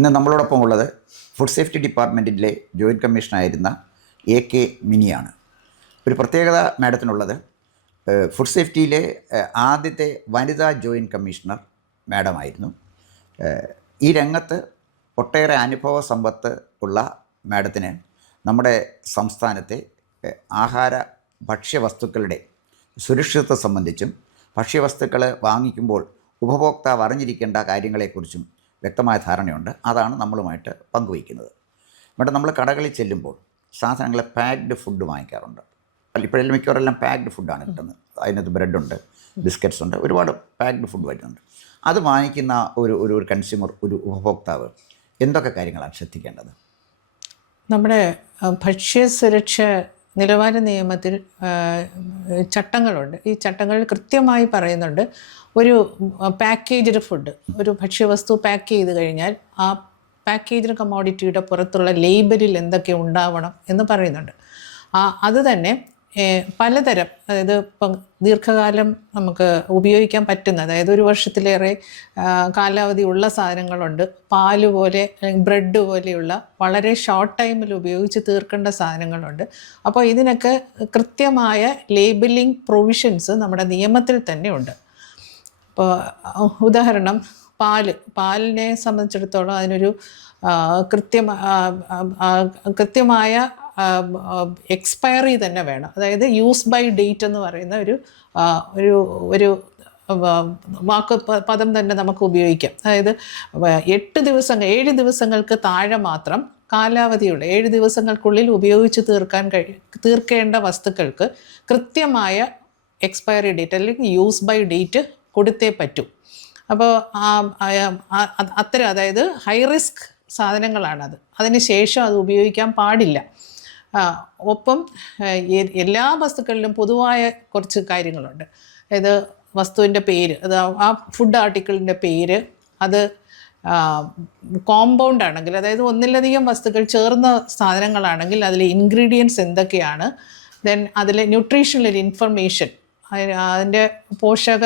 ഇന്ന് നമ്മളോടൊപ്പം ഉള്ളത് ഫുഡ് സേഫ്റ്റി ഡിപ്പാർട്ട്മെന്റിലെ ജോയിന്റ് കമ്മീഷണറായിരുന്ന എ കെ മിനിയാണ്. ഒരു പ്രത്യേകത മാഡത്തിനുള്ളത് ഫുഡ് സേഫ്റ്റിയിലെ ആദ്യത്തെ വനിതാ ജോയിന്റ് കമ്മീഷണർ മാഡമായിരുന്നു. ഈ രംഗത്ത് ഒട്ടേറെ അനുഭവ സമ്പത്ത് ഉള്ള മാഡത്തിന് നമ്മുടെ സംസ്ഥാനത്തെ ആഹാര ഭക്ഷ്യവസ്തുക്കളുടെ സുരക്ഷിതത്വം സംബന്ധിച്ചും ഭക്ഷ്യവസ്തുക്കൾ വാങ്ങിക്കുമ്പോൾ ഉപഭോക്താവ് അറിഞ്ഞിരിക്കേണ്ട കാര്യങ്ങളെക്കുറിച്ചും വ്യക്തമായ ധാരണയുണ്ട്. അതാണ് നമ്മളുമായിട്ട് പങ്കുവയ്ക്കുന്നത്. ഇവിടെ നമ്മൾ കടകളിൽ ചെല്ലുമ്പോൾ സാധനങ്ങൾ പാക്ഡ് ഫുഡ് വാങ്ങിക്കാറുണ്ട്. ഇപ്പോഴെല്ലാം മിക്കവാറെല്ലാം പാക്ഡ് ഫുഡാണ് കിട്ടുന്നത്. അതിനകത്ത് ബ്രെഡുണ്ട് ബിസ്ക്കറ്റ്സ് ഉണ്ട് ഒരുപാട് പാക്ഡ് ഫുഡ് വരുന്നുണ്ട്. അത് വാങ്ങിക്കുന്ന ഒരു ഒരു കൺസ്യൂമർ ഒരു ഉപഭോക്താവ് എന്തൊക്കെ കാര്യങ്ങളാണ് ശ്രദ്ധിക്കേണ്ടത്? നമ്മുടെ ഭക്ഷ്യ ഭക്ഷ്യസുരക്ഷ നിലവാര നിയമത്തിൽ ചട്ടങ്ങളുണ്ട്. ഈ ചട്ടങ്ങളിൽ കൃത്യമായി പറയുന്നുണ്ട് ഒരു പാക്കേജ്ഡ് ഫുഡ് ഒരു ഭക്ഷ്യവസ്തു പാക്ക് ചെയ്ത് കഴിഞ്ഞാൽ ആ പാക്കേജ്ഡ് കമോഡിറ്റിയുടെ പുറത്തുള്ള ലേബലിൽ എന്തൊക്കെ ഉണ്ടാവണം എന്ന് പറയുന്നുണ്ട്. ആ അത് തന്നെ പലതരം അതായത് ഇപ്പം ദീർഘകാലം നമുക്ക് ഉപയോഗിക്കാൻ പറ്റുന്ന അതായത് ഒരു വർഷത്തിലേറെ കാലാവധി ഉള്ള സാധനങ്ങളുണ്ട്. പാൽ പോലെ ബ്രെഡ് പോലെയുള്ള വളരെ ഷോർട്ട് ടൈമിൽ ഉപയോഗിച്ച് തീർക്കേണ്ട സാധനങ്ങളുണ്ട്. അപ്പോൾ ഇതിനൊക്കെ കൃത്യമായ ലേബലിംഗ് പ്രൊവിഷൻസ് നമ്മുടെ നിയമത്തിൽ തന്നെ ഉണ്ട്. ഇപ്പോൾ ഉദാഹരണം പാൽ പാലിനെ സംബന്ധിച്ചിടത്തോളം അതിനൊരു ആ, കൃത്യമായ എക്സ്പയറി തന്നെ വേണം. അതായത് യൂസ് ബൈ ഡേറ്റ് എന്ന് പറയുന്ന ഒരു ഒരു ഒരു വാക്ക് പദം തന്നെ നമുക്ക് ഉപയോഗിക്കാം. അതായത് എട്ട് ദിവസങ്ങൾ ഏഴ് ദിവസങ്ങൾക്ക് താഴെ മാത്രം കാലാവധിയുള്ള ഏഴ് ദിവസങ്ങൾക്കുള്ളിൽ ഉപയോഗിച്ച് തീർക്കാൻ കഴി തീർക്കേണ്ട വസ്തുക്കൾക്ക് കൃത്യമായ എക്സ്പയറി ഡേറ്റ് അല്ലെങ്കിൽ യൂസ് ബൈ ഡേറ്റ് കൊടുത്തേ പറ്റൂ. അപ്പോൾ അത്തരം അതായത് ഹൈ റിസ്ക് സാധനങ്ങളാണത്. അതിന് ശേഷം അത് ഉപയോഗിക്കാൻ പാടില്ല. ഒപ്പം എല്ലാ വസ്തുക്കളിലും പൊതുവായ കുറച്ച് കാര്യങ്ങളുണ്ട്. അതായത് വസ്തുവിന്റെ പേര് അത് ആ ഫുഡ് ആർട്ടിക്കിളിന്റെ പേര് അത് കോമ്പൗണ്ട് ആണെങ്കിൽ അതായത് ഒന്നിലധികം വസ്തുക്കൾ ചേർന്ന സാധനങ്ങളാണെങ്കിൽ അതിലെ ഇൻഗ്രീഡിയൻസ് എന്തൊക്കെയാണ് ദെൻ അതിലെ ന്യൂട്രീഷണൽ ഇൻഫർമേഷൻ അതിന്റെ പോഷക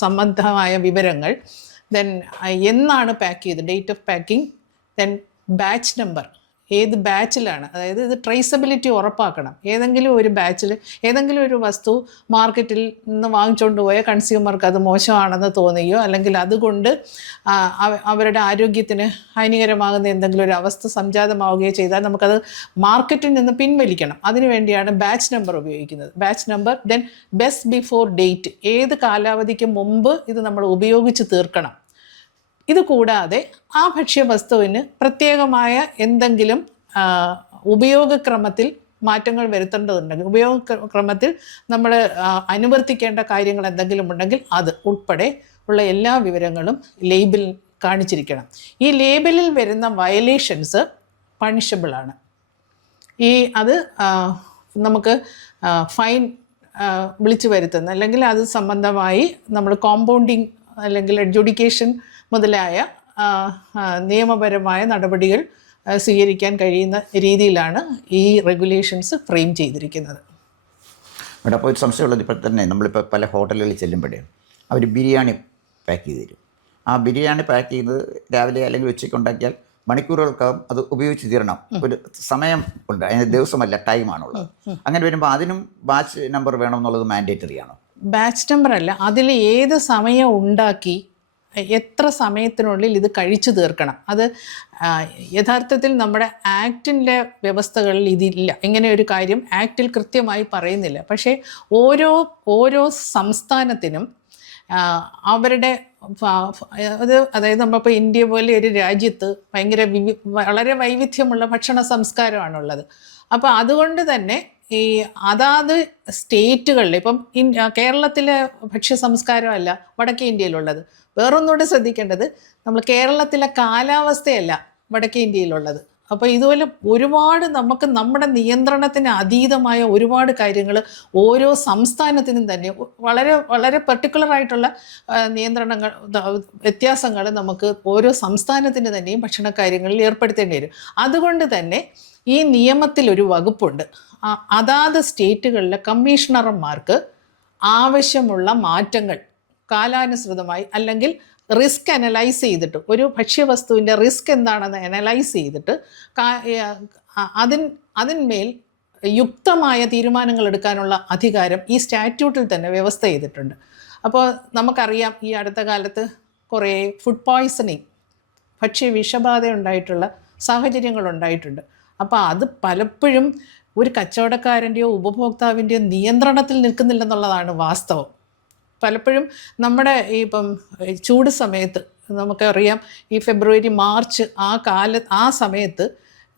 സംബന്ധമായ വിവരങ്ങൾ ദെൻ എന്നാണ് പാക്ക് ചെയ്തത് date of packing then batch number ഏത് ബാച്ചിലാണ് അതായത് ഇത് ട്രേസബിലിറ്റി ഉറപ്പാക്കണം. ഏതെങ്കിലും ഒരു ബാച്ചിൽ ഏതെങ്കിലും ഒരു വസ്തു മാർക്കറ്റിൽ നിന്ന് വാങ്ങിച്ചുകൊണ്ട് പോയ കൺസ്യൂമർക്ക് അത് മോശമാണെന്ന് തോന്നുകയോ അല്ലെങ്കിൽ അതുകൊണ്ട് അവരുടെ ആരോഗ്യത്തിന് ഹാനികരമാകുന്ന എന്തെങ്കിലും ഒരു അവസ്ഥ സംജാതമാവുകയോ ചെയ്താൽ നമുക്കത് മാർക്കറ്റിൽ നിന്ന് പിൻവലിക്കണം. അതിനുവേണ്ടിയാണ് ബാച്ച് നമ്പർ ഉപയോഗിക്കുന്നത്. Batch number then best before date ഏത് കാലാവധിക്ക് മുമ്പ് ഇത് നമ്മൾ ഉപയോഗിച്ച് തീർക്കണം. ഇത് കൂടാതെ ആ ഭക്ഷ്യവസ്തുവിന് പ്രത്യേകമായ എന്തെങ്കിലും ഉപയോഗക്രമത്തിൽ മാറ്റങ്ങൾ വരുത്തേണ്ടതുണ്ടെങ്കിൽ ഉപയോഗക്രമത്തിൽ നമ്മൾ അനുവർത്തിക്കേണ്ട കാര്യങ്ങൾ എന്തെങ്കിലും ഉണ്ടെങ്കിൽ അത് ഉൾപ്പെടെ ഉള്ള എല്ലാ വിവരങ്ങളും ലേബിൽ കാണിച്ചിരിക്കണം. ഈ ലേബലിൽ വരുന്ന വയലേഷൻസ് പണിഷബിളാണ് ഈ അത് നമുക്ക് ഫൈൻ വിളിച്ചു വരുത്തുന്ന അല്ലെങ്കിൽ അത് സംബന്ധമായി നമ്മൾ കോമ്പൗണ്ടിങ് അല്ലെങ്കിൽ അഡ്ജുഡിക്കേഷൻ മുതലായ നിയമപരമായ നടപടികൾ സ്വീകരിക്കാൻ കഴിയുന്ന രീതിയിലാണ് ഈ റെഗുലേഷൻസ് ഫ്രെയിം ചെയ്തിരിക്കുന്നത്. മേഡം അപ്പോൾ ഒരു സംശയമുള്ളത് ഇപ്പോൾ തന്നെ നമ്മളിപ്പോൾ പല ഹോട്ടലുകളിൽ ചെല്ലുമ്പോഴേ അവർ ബിരിയാണി പാക്ക് ചെയ്ത് തരും. ആ ബിരിയാണി പാക്ക് ചെയ്യുന്നത് രാവിലെ അല്ലെങ്കിൽ ഉച്ചയ്ക്ക് ഉണ്ടാക്കിയാൽ മണിക്കൂറുകൾക്കകം അത് ഉപയോഗിച്ച് തീരണം. ഒരു സമയം ഉണ്ട് അതിന് ദിവസമല്ല ടൈമാണുള്ളത്. അങ്ങനെ വരുമ്പോൾ അതിനും ബാച്ച് നമ്പർ വേണമെന്നുള്ളത് മാൻഡേറ്ററി ആണോ ബാച്ച് നമ്പർ അല്ല അതിൽ ഏത് സമയം ഉണ്ടാക്കി എത്ര സമയത്തിനുള്ളിൽ ഇത് കഴിച്ചു തീർക്കണം? അത് യഥാർത്ഥത്തിൽ നമ്മുടെ ആക്ടിന്റെ വ്യവസ്ഥകളിൽ ഇതില്ല. ഇങ്ങനെ ഒരു കാര്യം ആക്ടിൽ കൃത്യമായി പറയുന്നില്ല. പക്ഷേ ഓരോ ഓരോ സംസ്ഥാനത്തിനും അവരുടെ അത് അതായത് നമ്മളിപ്പോൾ ഇന്ത്യ പോലെ ഒരു രാജ്യത്ത് ഭയങ്കര വളരെ വൈവിധ്യമുള്ള ഭക്ഷണ സംസ്കാരമാണുള്ളത്. അപ്പോൾ അതുകൊണ്ട് തന്നെ ഈ അതാത് സ്റ്റേറ്റുകളിൽ ഇപ്പം കേരളത്തിലെ ഭക്ഷ്യ സംസ്കാരമല്ല വടക്കേ ഇന്ത്യയിലുള്ളത്. വേറൊന്നുകൂടെ ശ്രദ്ധിക്കേണ്ടത് നമ്മൾ കേരളത്തിലെ കാലാവസ്ഥയല്ല വടക്കേ ഇന്ത്യയിലുള്ളത്. അപ്പോൾ ഇതുപോലെ ഒരുപാട് നമുക്ക് നമ്മുടെ നിയന്ത്രണത്തിന് അതീതമായ ഒരുപാട് കാര്യങ്ങൾ ഓരോ സംസ്ഥാനത്തിനും തന്നെ വളരെ വളരെ പെർട്ടിക്കുലർ ആയിട്ടുള്ള നിയന്ത്രണങ്ങൾ വ്യത്യാസങ്ങൾ നമുക്ക് ഓരോ സംസ്ഥാനത്തിന് തന്നെയും ഭക്ഷണ കാര്യങ്ങളിൽ ഏർപ്പെടുത്തേണ്ടി വരും. അതുകൊണ്ട് തന്നെ ഈ നിയമത്തിൽ ഒരു വകുപ്പുണ്ട്. അതാത് സ്റ്റേറ്റുകളിലെ കമ്മീഷണർമാർക്ക് ആവശ്യമുള്ള മാറ്റങ്ങൾ കാലാനുസൃതമായി അല്ലെങ്കിൽ റിസ്ക് അനലൈസ് ചെയ്തിട്ട് ഒരു ഭക്ഷ്യവസ്തുവിന്റെ റിസ്ക് എന്താണെന്ന് അനലൈസ് ചെയ്തിട്ട് അതിൻ അതിന്മേൽ യുക്തമായ തീരുമാനങ്ങൾ എടുക്കാനുള്ള അധികാരം ഈ സ്റ്റാറ്റ്യൂട്ടിൽ തന്നെ വ്യവസ്ഥ ചെയ്തിട്ടുണ്ട്. അപ്പോൾ നമുക്കറിയാം ഈ അടുത്ത കാലത്ത് കുറേ ഫുഡ് പോയ്സണിങ് ഭക്ഷ്യ വിഷബാധ ഉണ്ടായിട്ടുള്ള സാഹചര്യങ്ങൾ ഉണ്ടായിട്ടുണ്ട് അപ്പോൾ അത് പലപ്പോഴും ഒരു കച്ചവടക്കാരന്റെയോ ഉപഭോക്താവിന്റെയോ നിയന്ത്രണത്തിൽ നിൽക്കുന്നില്ലെന്നുള്ളതാണ് വാസ്തവം. പലപ്പോഴും നമ്മുടെ ഈ ഇപ്പം ചൂട് സമയത്ത് നമുക്കറിയാം ഈ ഫെബ്രുവരി മാർച്ച് ആ കാല ആ സമയത്ത്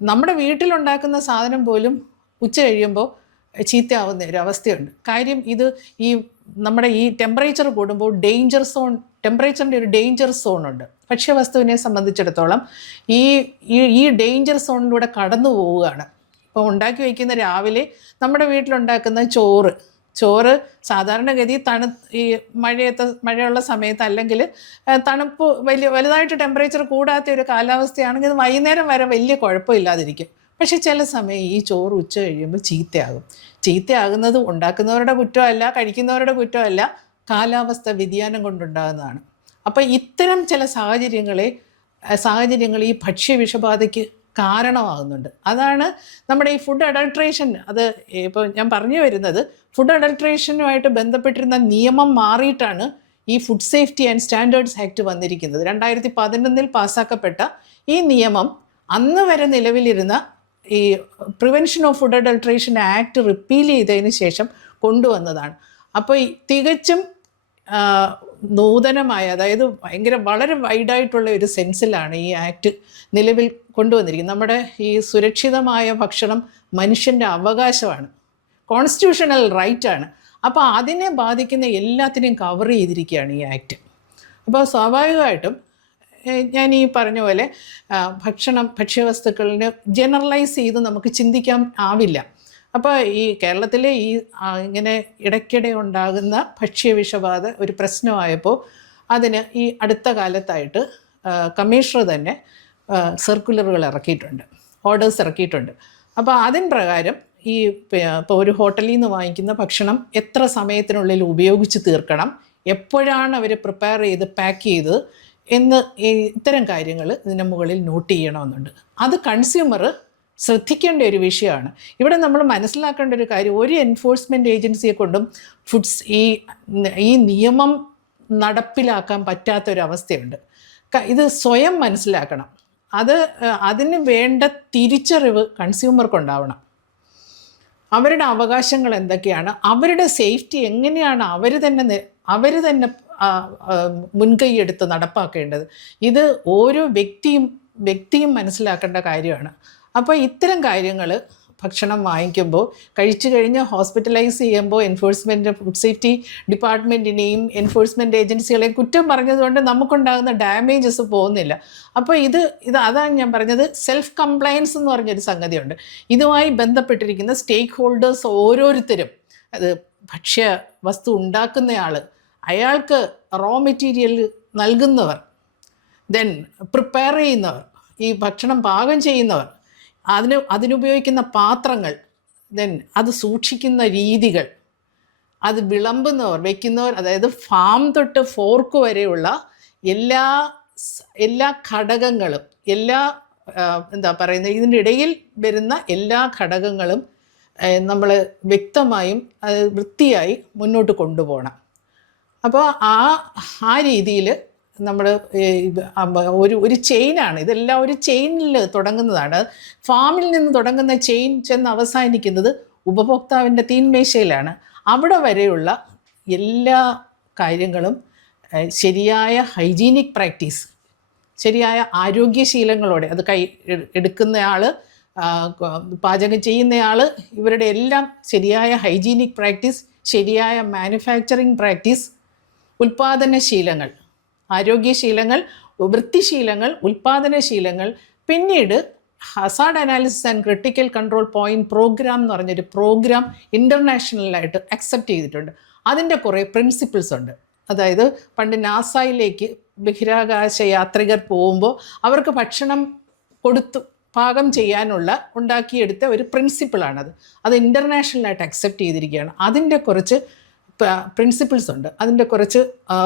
നമ്മുടെ വീട്ടിലുണ്ടാക്കുന്ന സാധനം പോലും ഉച്ച കഴിയുമ്പോൾ ചീത്തയാവുന്ന ഒരു അവസ്ഥയുണ്ട്. കാര്യം ഇത് ഈ നമ്മുടെ ഈ ടെമ്പറേച്ചർ കൂടുമ്പോൾ ഡേഞ്ചർ സോൺ ടെമ്പറേച്ചറിന്റെ ഒരു ഡേഞ്ചർ സോൺ ഉണ്ട്. ഭക്ഷ്യവസ്തുവിനെ സംബന്ധിച്ചിടത്തോളം ഈ ഈ- ഡേഞ്ചർ സോണിലൂടെ കടന്നു പോവുകയാണ് ഇപ്പോൾ ഉണ്ടാക്കി വയ്ക്കുന്ന രാവിലെ നമ്മുടെ വീട്ടിലുണ്ടാക്കുന്ന ചോറ് ചോറ് സാധാരണഗതി തണു ഈ മഴയത്തെ മഴയുള്ള സമയത്ത് അല്ലെങ്കിൽ തണുപ്പ് വലിയ വലുതായിട്ട് ടെമ്പറേച്ചർ കൂടാത്ത ഒരു കാലാവസ്ഥയാണെങ്കിൽ ഇത് വൈകുന്നേരം വരെ വലിയ കുഴപ്പമില്ലാതിരിക്കും. പക്ഷെ ചില സമയം ഈ ചോറ് ഉച്ച കഴിയുമ്പോൾ ചീത്തയാകും. ചീത്തയാകുന്നത് ഉണ്ടാക്കുന്നവരുടെ കുറ്റമല്ല കഴിക്കുന്നവരുടെ കുറ്റമല്ല കാലാവസ്ഥ വ്യതിയാനം കൊണ്ടുണ്ടാകുന്നതാണ്. അപ്പോൾ ഇത്തരം ചില സാഹചര്യങ്ങളെ സാഹചര്യങ്ങൾ ഈ ഭക്ഷ്യ വിഷബാധയ്ക്ക് കാരണമാകുന്നുണ്ട്. അതാണ് നമ്മുടെ ഈ ഫുഡ് അഡൾട്രേഷൻ അത് ഇപ്പോൾ ഞാൻ പറഞ്ഞു വരുന്നത് ഫുഡ് അഡൾട്രേഷനുമായിട്ട് ബന്ധപ്പെട്ടിരുന്ന നിയമം മാറിയിട്ടാണ് ഈ food safety and standards act വന്നിരിക്കുന്നത്. രണ്ടായിരത്തി പതിനൊന്നിൽ പാസ്സാക്കപ്പെട്ട ഈ നിയമം അന്ന് വരെ നിലവിലിരുന്ന ഈ prevention of food adulteration act repeal ചെയ്തതിന് ശേഷം കൊണ്ടുവന്നതാണ്. അപ്പോൾ തികച്ചും നൂതനമായ അതായത് ഭയങ്കര വളരെ വൈഡായിട്ടുള്ള ഒരു സെൻസിലാണ് ഈ ആക്ട് നിലവിൽ കൊണ്ടുവന്നിരിക്കുന്നത്. നമ്മുടെ ഈ സുരക്ഷിതമായ ഭക്ഷണം മനുഷ്യന്റെ അവകാശമാണ്. കോൺസ്റ്റിറ്റ്യൂഷണൽ റൈറ്റാണ് അപ്പോൾ അതിനെ ബാധിക്കുന്ന എല്ലാത്തിനെയും കവർ ചെയ്തിരിക്കുകയാണ് ഈ ആക്ട്. അപ്പോൾ സ്വാഭാവികമായിട്ടും ഞാൻ ഈ പറഞ്ഞ പോലെ ഭക്ഷണം ഭക്ഷ്യവസ്തുക്കളിനെ ജനറലൈസ് ചെയ്ത് നമുക്ക് ചിന്തിക്കാൻ ആവില്ല. അപ്പോൾ ഈ കേരളത്തിലെ ഈ ഇങ്ങനെ ഇടയ്ക്കിടെ ഉണ്ടാകുന്ന ഭക്ഷ്യ വിഷബാധ ഒരു പ്രശ്നമായപ്പോൾ അതിന് ഈ അടുത്ത കാലത്തായിട്ട് കമ്മീഷണർ തന്നെ സർക്കുലറുകൾ ഇറക്കിയിട്ടുണ്ട്. ഓർഡേഴ്സ് ഇറക്കിയിട്ടുണ്ട്. അപ്പോൾ അതിൻ പ്രകാരം ഈ ഇപ്പോൾ ഒരു ഹോട്ടലിൽ നിന്ന് വാങ്ങിക്കുന്ന ഭക്ഷണം എത്ര സമയത്തിനുള്ളിൽ ഉപയോഗിച്ച് തീർക്കണം എപ്പോഴാണ് അവർ പ്രിപ്പയർ ചെയ്ത് പാക്ക് ചെയ്ത് എന്ന് ഇത്തരം കാര്യങ്ങൾ ഇതിന് മുകളിൽ നോട്ട് ചെയ്യണമെന്നുണ്ട്. അത് കൺസ്യൂമർ ശ്രദ്ധിക്കേണ്ട ഒരു വിഷയമാണ്. ഇവിടെ നമ്മൾ മനസ്സിലാക്കേണ്ട ഒരു കാര്യം ഒരു എൻഫോഴ്സ്മെന്റ് ഏജൻസിയെ കൊണ്ടും ഫുഡ്സ് ഈ ഈ നിയമം നടപ്പിലാക്കാൻ പറ്റാത്തൊരവസ്ഥയുണ്ട് ഇത് സ്വയം മനസ്സിലാക്കണം. അത് അതിന് വേണ്ട തിരിച്ചറിവ് കൺസ്യൂമർക്കുണ്ടാവണം അവരുടെ അവകാശങ്ങൾ എന്തൊക്കെയാണ് അവരുടെ സേഫ്റ്റി എങ്ങനെയാണ് അവർ തന്നെ അവർ തന്നെ മുൻകൈയെടുത്ത് നടപ്പാക്കേണ്ടത്. ഇത് ഓരോ വ്യക്തിയും വ്യക്തിയും മനസ്സിലാക്കേണ്ട കാര്യമാണ്. അപ്പോൾ ഇത്തരം കാര്യങ്ങൾ ഭക്ഷണം വാങ്ങിക്കുമ്പോൾ കഴിച്ചു കഴിഞ്ഞ് ഹോസ്പിറ്റലൈസ് ചെയ്യുമ്പോൾ എൻഫോഴ്സ്മെന്റ് ഫുഡ് സേഫ്റ്റി ഡിപ്പാർട്ട്മെന്റിനെയും എൻഫോഴ്സ്മെന്റ് ഏജൻസികളെയും കുറ്റം പറഞ്ഞതുകൊണ്ട് നമുക്കുണ്ടാകുന്ന ഡാമേജസ് പോകുന്നില്ല. അപ്പോൾ ഇത് ഇത് അതാണ് ഞാൻ പറഞ്ഞത് സെൽഫ് കംപ്ലയൻസ് എന്ന് പറഞ്ഞൊരു സംഗതിയുണ്ട്. ഇതുമായി ബന്ധപ്പെട്ടിരിക്കുന്ന സ്റ്റേക്ക് ഹോൾഡേഴ്സ് ഓരോരുത്തരും അത് ഭക്ഷ്യ വസ്തു ഉണ്ടാക്കുന്നയാൾ അയാൾക്ക് റോ മെറ്റീരിയൽ നൽകുന്നവർ ദെൻ പ്രിപ്പയർ ചെയ്യുന്നവർ ഈ ഭക്ഷണം പാകം ചെയ്യുന്നവർ അതിന് അതിനുപയോഗിക്കുന്ന പാത്രങ്ങൾ ദെൻ അത് സൂക്ഷിക്കുന്ന രീതികൾ അത് വിളമ്പുന്നവർ വയ്ക്കുന്നവർ അതായത് ഫാം തൊട്ട് ഫോർക്ക് വരെയുള്ള എല്ലാ എല്ലാ ഘടകങ്ങളും എല്ലാ എന്താ പറയുന്നത് ഇതിന്റെ ഇടയിൽ വരുന്ന എല്ലാ ഘടകങ്ങളും നമ്മൾ വ്യക്തമായും വൃത്തിയായി മുന്നോട്ട് കൊണ്ടുപോകണം. അപ്പോൾ ആ ആ രീതിയിൽ നമ്മൾ ഒരു ഒരു ചെയിനാണ്. ഇതെല്ലാം ഒരു ചെയിനിൽ തുടങ്ങുന്നതാണ്. ഫാമിൽ നിന്ന് തുടങ്ങുന്ന ചെയിൻ ചെന്ന് അവസാനിക്കുന്നത് ഉപഭോക്താവിന്റെ തീന്മേശയിലാണ് അവിടെ വരെയുള്ള എല്ലാ കാര്യങ്ങളും ശരിയായ ഹൈജീനിക് പ്രാക്ടീസ് ശരിയായ ആരോഗ്യശീലങ്ങളോടെ അത് കൈ എടുക്കുന്നയാൾ പാചകം ചെയ്യുന്നയാൾ ഇവരുടെ എല്ലാം ശരിയായ ഹൈജീനിക് പ്രാക്ടീസ് ശരിയായ മാനുഫാക്ചറിങ് പ്രാക്ടീസ് ഉൽപാദനശീലങ്ങൾ. ആരോഗ്യശീലങ്ങൾ വൃത്തിശീലങ്ങൾ ഉൽപ്പാദനശീലങ്ങൾ പിന്നീട് hazard analysis and critical control point programme എന്ന് പറഞ്ഞൊരു പ്രോഗ്രാം ഇന്റർനാഷണലായിട്ട് അക്സെപ്റ്റ് ചെയ്തിട്ടുണ്ട്. അതിന്റെ കുറേ പ്രിൻസിപ്പിൾസ് ഉണ്ട്. അതായത് പണ്ട് നാസയിലേക്ക് ബഹിരാകാശ യാത്രികർ പോകുമ്പോൾ അവർക്ക് ഭക്ഷണം കൊടുത്തു പാകം ചെയ്യാനുള്ള ഉണ്ടാക്കിയെടുത്ത ഒരു പ്രിൻസിപ്പിളാണത്. അത് ഇന്റർനാഷണലായിട്ട് അക്സെപ്റ്റ് ചെയ്തിരിക്കുകയാണ്. അതിന്റെ കുറച്ച് പ്രിൻസിപ്പിൾസ് ഉണ്ട്. അതിന്റെ കുറച്ച്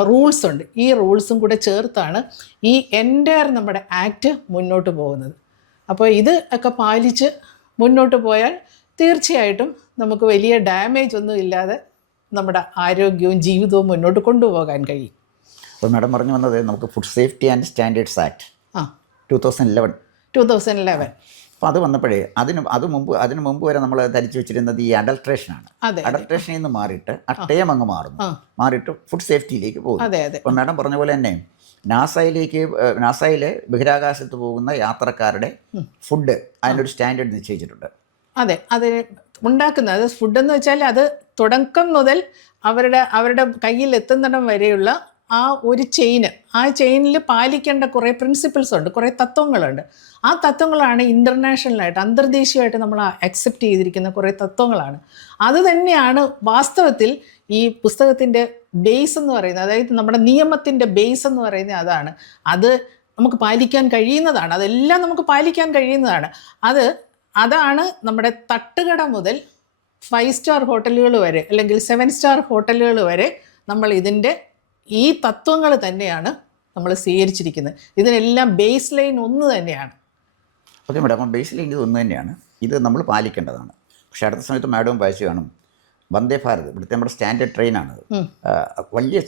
റൂൾസ് ഉണ്ട്. ഈ റൂൾസും കൂടെ ചേർത്താണ് ഈ എന്റയർ നമ്മുടെ ആക്ട് മുന്നോട്ട് പോകുന്നത്. അപ്പോൾ ഇത് ഒക്കെ പാലിച്ച് മുന്നോട്ട് പോയാൽ തീർച്ചയായിട്ടും നമുക്ക് വലിയ ഡാമേജ് ഒന്നും ഇല്ലാതെ നമ്മുടെ ആരോഗ്യവും ജീവിതവും മുന്നോട്ട് കൊണ്ടുപോകാൻ കഴിയും. അപ്പോൾ മാഡം പറഞ്ഞു വന്നത് നമുക്ക് food safety and standards act ആ. Two thousand eleven two thousand eleven അപ്പോൾ അത് വന്നപ്പോഴേ അതിന് അത് മുമ്പ് അതിന് മുമ്പ് വരെ നമ്മൾ ധരിച്ചു വെച്ചിരുന്നത് ഈ അഡൾട്രേഷനാണ് അതെ അഡൾട്രേഷനിൽ നിന്ന് മാറിയിട്ട് അട്ടയം അങ്ങ് മാറുന്നു. മാറിയിട്ട് ഫുഡ് സേഫ്റ്റിയിലേക്ക് പോകും അപ്പോൾ മാഡം പറഞ്ഞ പോലെ തന്നെ നാസയിലേക്ക് നാസയിലെ ബഹിരാകാശത്ത് പോകുന്ന യാത്രക്കാരുടെ ഫുഡ് അതിനൊരു സ്റ്റാൻഡേർഡ് നിശ്ചയിച്ചിട്ടുണ്ട്. അതെ അത് ഉണ്ടാക്കുന്നത് അത് ഫുഡെന്ന് വെച്ചാൽ അത് തുടക്കം മുതൽ അവരുടെ അവരുടെ കയ്യിൽ എത്തുന്നിടം വരെയുള്ള ആ ഒരു ചെയിന് ആ ചെയിനിൽ പാലിക്കേണ്ട കുറേ പ്രിൻസിപ്പിൾസ് ഉണ്ട് കുറേ തത്വങ്ങളുണ്ട്. ആ തത്വങ്ങളാണ് ഇന്റർനാഷണലായിട്ട് അന്തർദേശീയമായിട്ട് നമ്മൾ അക്സെപ്റ്റ് ചെയ്തിരിക്കുന്ന കുറേ തത്വങ്ങളാണ്. അത് തന്നെയാണ് വാസ്തവത്തിൽ ഈ പുസ്തകത്തിന്റെ ബേസ് എന്ന് പറയുന്നത്. അതായത് നമ്മുടെ നിയമത്തിന്റെ ബേസ് എന്ന് പറയുന്നത് അതാണ്. അത് നമുക്ക് പാലിക്കാൻ കഴിയുന്നതാണ്. അതെല്ലാം നമുക്ക് പാലിക്കാൻ കഴിയുന്നതാണ്. അത് അതാണ് നമ്മുടെ തട്ടുകട മുതൽ ഫൈവ് സ്റ്റാർ ഹോട്ടലുകൾ വരെ അല്ലെങ്കിൽ സെവൻ സ്റ്റാർ ഹോട്ടലുകൾ വരെ നമ്മൾ ഇതിന്റെ ഈ തത്വങ്ങൾ തന്നെയാണ് നമ്മൾ സ്വീകരിച്ചിരിക്കുന്നത്. ഇതിനെല്ലാം ബേസ് ലൈൻ ഒന്ന് തന്നെയാണ്. ഓക്കെ മാഡം അപ്പം ബേസിൽ ഇത് ഒന്ന് തന്നെയാണ്. ഇത് നമ്മൾ പാലിക്കേണ്ടതാണ്. പക്ഷെ അടുത്ത സമയത്ത് മാഡവും വായിച്ചു കാണും. വന്ദേ ഭാരത് ഇവിടുത്തെ നമ്മുടെ സ്റ്റാൻഡേർഡ് ട്രെയിനാണ് വലിയ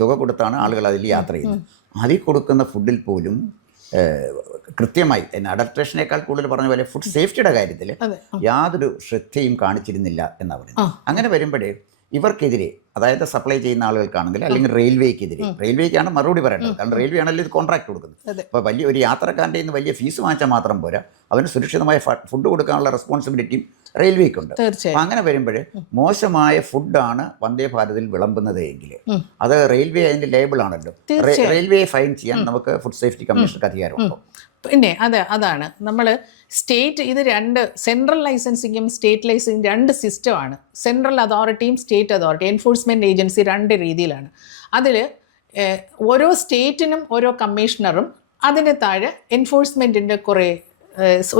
തുക കൊടുത്താണ് ആളുകൾ അതിൽ യാത്ര ചെയ്യുന്നത്. അതിൽ കൊടുക്കുന്ന ഫുഡിൽ പോലും കൃത്യമായി അഡൽട്രേഷനേക്കാൾ കൂടുതൽ പറഞ്ഞ പോലെ ഫുഡ് സേഫ്റ്റിയുടെ കാര്യത്തിൽ യാതൊരു ശ്രദ്ധയും കാണിച്ചിരുന്നില്ല എന്നാണ് പറയുന്നത്. അങ്ങനെ വരുമ്പോഴേ ഇവർക്കെതിരെ അതായത് സപ്ലൈ ചെയ്യുന്ന ആളുകൾക്കാണെങ്കിൽ അല്ലെങ്കിൽ റെയിൽവേക്കെതിരെ റെയിൽവേക്കാണ് മറുപടി പറയേണ്ടത്. കാരണം റെയിൽവേ ആണല്ലോ ഇത് കോൺട്രാക്ട് കൊടുക്കുന്നത്. അപ്പോൾ വലിയ ഒരു യാത്രക്കാരന്റെ നിന്ന് വലിയ ഫീസ് വാങ്ങിച്ചാൽ മാത്രം പോരാ. അവന് സുരക്ഷിതമായ ഫുഡ് കൊടുക്കാനുള്ള റെസ്പോൺസിബിലിറ്റിയും റെയിൽവേക്കുണ്ട് അങ്ങനെ വരുമ്പോൾ മോശമായ ഫുഡാണ് വന്ദേ ഭാരതിൽ വിളമ്പുന്നത് എങ്കിൽ. അത് റെയിൽവേ അതിന്റെ ലേബിളാണല്ലോ റെയിൽവേ ഫൈൻ ചെയ്യാൻ നമുക്ക് ഫുഡ് സേഫ്റ്റി കമ്മീഷണർക്ക് അധികാരമുണ്ടോ? പിന്നെ അതെ അതാണ്. നമ്മൾ സ്റ്റേറ്റ് ഇത് രണ്ട് സെൻട്രൽ ലൈസൻസിങ്ങും സ്റ്റേറ്റ് ലൈസൻസിങ് രണ്ട് സിസ്റ്റമാണ് സെൻട്രൽ അതോറിറ്റിയും സ്റ്റേറ്റ് അതോറിറ്റി എൻഫോഴ്സ്മെന്റ് ഏജൻസി രണ്ട് രീതിയിലാണ്. അതിൽ ഓരോ സ്റ്റേറ്റിനും ഓരോ കമ്മീഷണറും അതിന് താഴെ എൻഫോഴ്സ്മെന്റിന്റെ കുറേ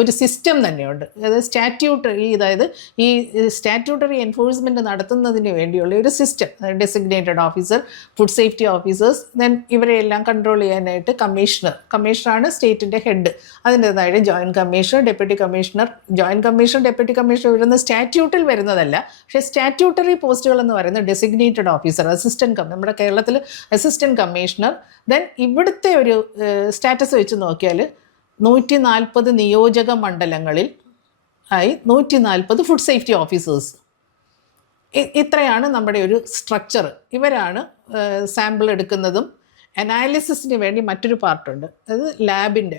ഒരു സിസ്റ്റം തന്നെയുണ്ട്. അതായത് സ്റ്റാറ്റ്യൂട്ടറി അതായത് ഈ സ്റ്റാറ്റ്യൂട്ടറി എൻഫോഴ്സ്മെന്റ് നടത്തുന്നതിന് വേണ്ടിയുള്ള ഒരു system designated officer food safety officers then ഇവരെയെല്ലാം control ചെയ്യാനായിട്ട് കമ്മീഷണർ കമ്മീഷണറാണ് സ്റ്റേറ്റിന്റെ ഹെഡ് അതിന്റെതായ joint commissioner deputy commissioner joint commissioner deputy commissioner വരുന്ന സ്റ്റാറ്റ്യൂട്ടിൽ വരുന്നതല്ല. പക്ഷേ സ്റ്റാറ്റ്യൂട്ടറി പോസ്റ്റുകൾ എന്ന് പറയുന്നത് ഡെസിഗ്നേറ്റഡ് ഓഫീസർ അസിസ്റ്റന്റ് നമ്മുടെ കേരളത്തിൽ അസിസ്റ്റന്റ് കമ്മീഷണർ ദെൻ ഇവിടുത്തെ ഒരു സ്റ്റാറ്റസ് വെച്ച് നോക്കിയാൽ നൂറ്റി നാൽപ്പത് നിയോജക മണ്ഡലങ്ങളിൽ ആയി നൂറ്റി നാൽപ്പത് ഫുഡ് സേഫ്റ്റി ഓഫീസേഴ്സ് ഇത്രയാണ് നമ്മുടെ ഒരു സ്ട്രക്ചർ ഇവരാണ് സാമ്പിൾ എടുക്കുന്നതും അനാലിസിസിന് വേണ്ടി മറ്റൊരു പാർട്ടുണ്ട് അത് ലാബിന്റെ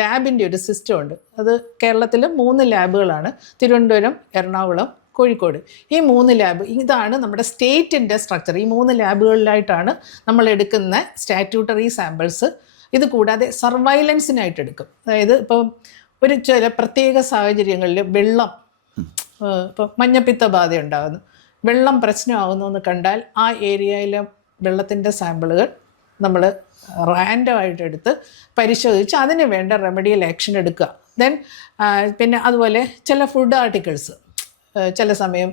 ലാബിന്റെ ഒരു സിസ്റ്റം ഉണ്ട്. അത് കേരളത്തിൽ മൂന്ന് ലാബുകളാണ്. തിരുവനന്തപുരം എറണാകുളം കോഴിക്കോട്. ഈ മൂന്ന് ലാബ് ഇതാണ് നമ്മുടെ സ്റ്റേറ്റിന്റെ സ്ട്രക്ചർ ഈ മൂന്ന് ലാബുകളിലായിട്ടാണ് നമ്മൾ എടുക്കുന്ന സ്റ്റാറ്റ്യൂട്ടറി സാമ്പിൾസ് ഇത് കൂടാതെ സർവൈലൻസിനായിട്ട് എടുക്കും. അതായത് ഇപ്പം ഒരു ചില പ്രത്യേക സാഹചര്യങ്ങളിൽ വെള്ളം ഇപ്പം മഞ്ഞപ്പിത്ത ബാധ ഉണ്ടാകുന്നു വെള്ളം പ്രശ്നമാകുന്നു എന്ന് കണ്ടാൽ ആ ഏരിയയിലെ വെള്ളത്തിന്റെ സാമ്പിളുകൾ നമ്മൾ റാൻഡമായിട്ട് എടുത്ത് പരിശോധിച്ച് അതിന് വേണ്ട റെമഡിയൽ ആക്ഷൻ എടുക്കുക. ദെൻ പിന്നെ അതുപോലെ ചില ഫുഡ് ആർട്ടിക്കിൾസ് ചില സമയം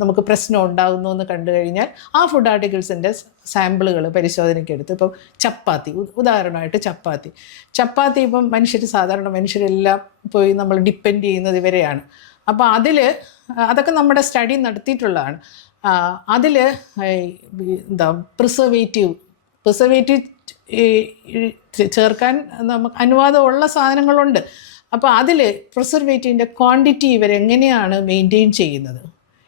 നമുക്ക് പ്രശ്നം ഉണ്ടാകുന്നു എന്ന് കണ്ടു കഴിഞ്ഞാൽ ആ ഫുഡ് ആർട്ടിക്കിൾസിന്റെ സാമ്പിളുകൾ പരിശോധനയ്ക്കെടുത്ത്. ഇപ്പം ചപ്പാത്തി ഉദാഹരണമായിട്ട് ചപ്പാത്തി. ചപ്പാത്തി ഇപ്പം മനുഷ്യർ സാധാരണ മനുഷ്യരെല്ലാം പോയി നമ്മൾ ഡിപ്പെൻഡ് ചെയ്യുന്നത് ഇവരെയാണ്. അപ്പോൾ അതിൽ അതൊക്കെ നമ്മുടെ സ്റ്റഡി നടത്തിയിട്ടുള്ളതാണ്. അതിൽ എന്താ പ്രിസർവേറ്റീവ് പ്രിസർവേറ്റീവ് ചേർക്കാൻ നമുക്ക് അനുവാദമുള്ള സാധനങ്ങളുണ്ട്. അപ്പോൾ അതിൽ പ്രിസർവേറ്റീവിന്റെ ക്വാണ്ടിറ്റി ഇവരെങ്ങനെയാണ് മെയിന്റെയിൻ ചെയ്യുന്നത്?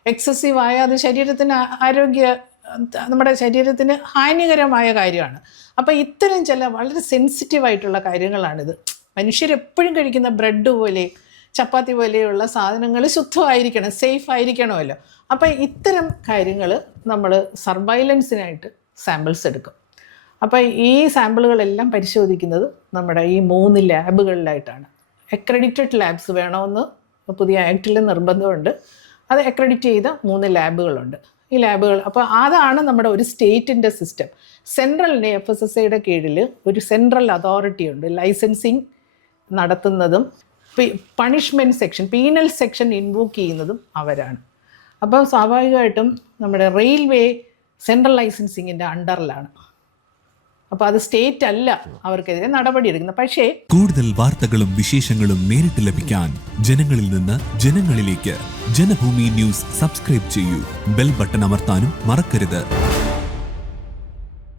എക്സസീവ് ആയ അത് ശരീരത്തിന് ആരോഗ്യ നമ്മുടെ ശരീരത്തിന് ഹാനികരമായ കാര്യമാണ്. അപ്പോൾ ഇത്തരം ചില വളരെ സെൻസിറ്റീവ് ആയിട്ടുള്ള കാര്യങ്ങളാണിത്. മനുഷ്യരെപ്പോഴും കഴിക്കുന്ന ബ്രെഡ് പോലെ ചപ്പാത്തി പോലെയുള്ള സാധനങ്ങൾ ശുദ്ധമായിരിക്കണം സേഫ് ആയിരിക്കണമല്ലോ. അപ്പോൾ ഇത്തരം കാര്യങ്ങൾ നമ്മൾ സർവൈലൻസിനായിട്ട് സാമ്പിൾസ് എടുക്കും. അപ്പോൾ ഈ സാമ്പിളുകളെല്ലാം പരിശോധിക്കുന്നത് നമ്മുടെ ഈ മൂന്ന് ലാബുകളിലായിട്ടാണ് അക്രഡിറ്റഡ് ലാബ്സ് വേണമെന്ന് പുതിയ ആക്ടിൽ നിർബന്ധമുണ്ട്. അത് അക്രഡിറ്റ് ചെയ്ത മൂന്ന് ലാബുകളുണ്ട്. ഈ ലാബുകൾ അപ്പോൾ അതാണ് നമ്മുടെ ഒരു സ്റ്റേറ്റിന്റെ സിസ്റ്റം സെൻട്രലിന്റെ എഫ് എസ് എസ് ഐയുടെ കീഴിൽ ഒരു സെൻട്രൽ അതോറിറ്റി ഉണ്ട് ലൈസൻസിങ് നടത്തുന്നതും punishment section penal section invoke ചെയ്യുന്നതും അവരാണ്. അപ്പോൾ സ്വാഭാവികമായിട്ടും നമ്മുടെ റെയിൽവേ സെൻട്രൽ ലൈസൻസിങ്ങിന്റെ അണ്ടറിലാണ് അപ്പോൾ അത് സ്റ്റേറ്റ് അല്ല അവർക്കെതിരെ നടപടിയെടുക്കുന്നത് പക്ഷേ കൂടുതൽ വാർത്തകളും വിശേഷങ്ങളും നേരിട്ട് ലഭിക്കാൻ ജനങ്ങളിൽ നിന്ന് ജനങ്ങളിലേക്ക് ജനഭൂമി ന്യൂസ് സബ്സ്ക്രൈബ് ചെയ്യൂ. ബെൽ ബട്ടൺ അമർത്താനും മറക്കരുത്.